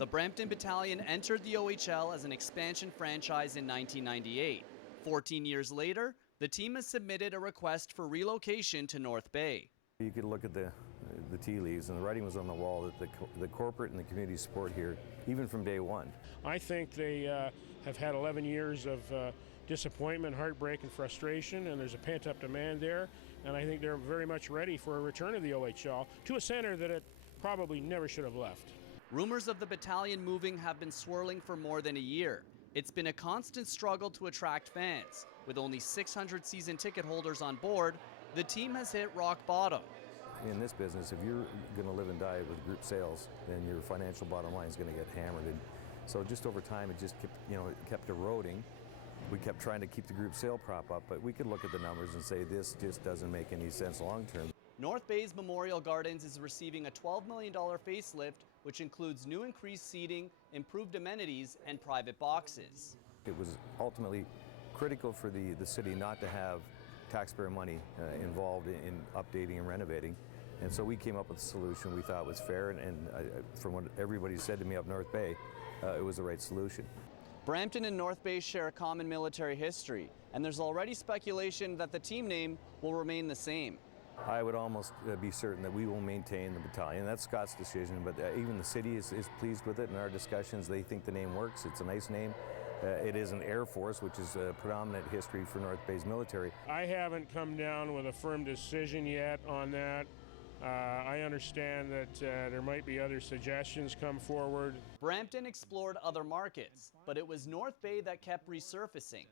The Brampton Battalion entered the OHL as an expansion franchise in 1998. 14 years later, the team has submitted a request for relocation to North Bay. You could look at the tea leaves, and the writing was on the wall that the corporate and the community support here, even from day one. I think they have had 11 years of disappointment, heartbreak, and frustration, and there's a pent-up demand there, and I think they're very much ready for a return of the OHL to a center that it probably never should have left. Rumors of the battalion moving have been swirling for more than a year. It's been a constant struggle to attract fans. With only 600 season ticket holders on board, the team has hit rock bottom. In this business, if you're going to live and die with group sales, then your financial bottom line is going to get hammered. And so just over time, it just kept eroding. We kept trying to keep the group sale prop up, but we could look at the numbers and say this just doesn't make any sense long term. North Bay's Memorial Gardens is receiving a $12 million facelift, which includes new increased seating, improved amenities, and private boxes. It was ultimately critical for the city not to have taxpayer money involved in updating and renovating. And so we came up with a solution we thought was fair, and from what everybody said to me up North Bay, it was the right solution. Brampton and North Bay share a common military history, and there's already speculation that the team name will remain the same. I would almost be certain that we will maintain the battalion. That's Scott's decision, but even the city is pleased with it. In our discussions, they think the name works. It's a nice name. It is an Air Force, which is a predominant history for North Bay's military. I haven't come down with a firm decision yet on that. I understand that there might be other suggestions come forward. Brampton explored other markets, but it was North Bay that kept resurfacing.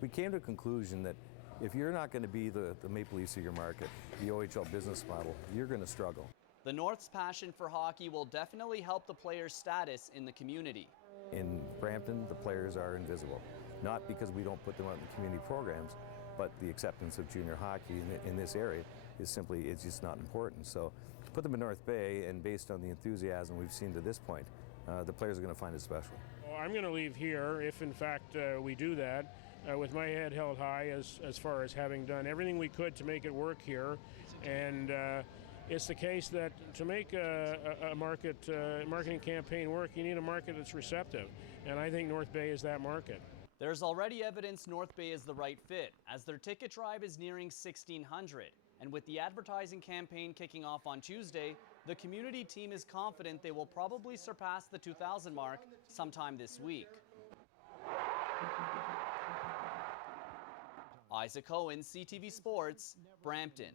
We came to a conclusion that if you're not going to be the Maple Leafs of your market, the OHL business model, you're going to struggle. The North's passion for hockey will definitely help the players' status in the community. In Brampton, the players are invisible, not because we don't put them out in the community programs, but the acceptance of junior hockey in this area is simply, it's just not important. So put them in North Bay, and based on the enthusiasm we've seen to this point, the players are going to find it special. Well, I'm going to leave here if in fact we do that. With my head held high as far as having done everything we could to make it work here. And it's the case that to make a marketing campaign work, you need a market that's receptive. And I think North Bay is that market. There's already evidence North Bay is the right fit, as their ticket drive is nearing 1,600. And with the advertising campaign kicking off on Tuesday, the community team is confident they will probably surpass the 2,000 mark sometime this week. Isaac Cohen, CTV Sports, Brampton.